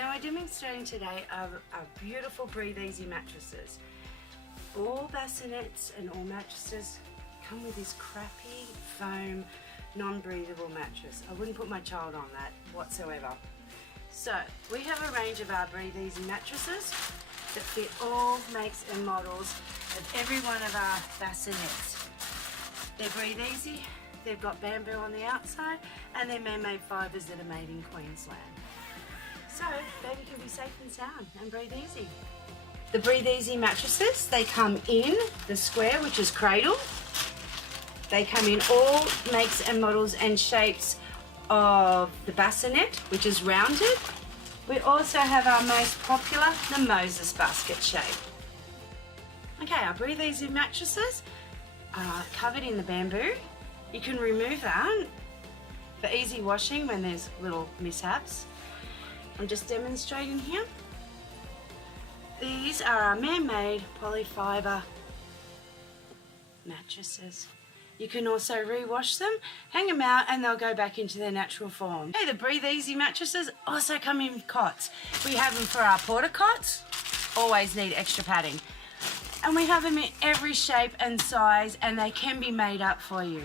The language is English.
Now we're demonstrating today our beautiful Breathe Easy mattresses. All bassinets and all mattresses come with this crappy foam non-breathable mattress. I wouldn't put my child on that whatsoever. So we have a range of our Breathe Easy mattresses that fit all makes and models of every one of our bassinets. They're Breathe Easy, they've got bamboo on the outside, and they're man-made fibres that are made in Queensland. So baby can be safe and sound and breathe easy. The Breathe Easy mattresses, they come in the square, which is cradle. They come in all makes and models and shapes of the bassinet, which is rounded. We also have our most popular, the Moses basket shape. Okay, our Breathe Easy mattresses are covered in the bamboo. You can remove that for easy washing when there's little mishaps. I'm just demonstrating here. These are our man-made polyfibre mattresses. You can also re-wash them, hang them out, and they'll go back into their natural form. Hey, the Breathe Easy mattresses also come in cots. We have them for our porta cots, always need extra padding. And we have them in every shape and size, and they can be made up for you.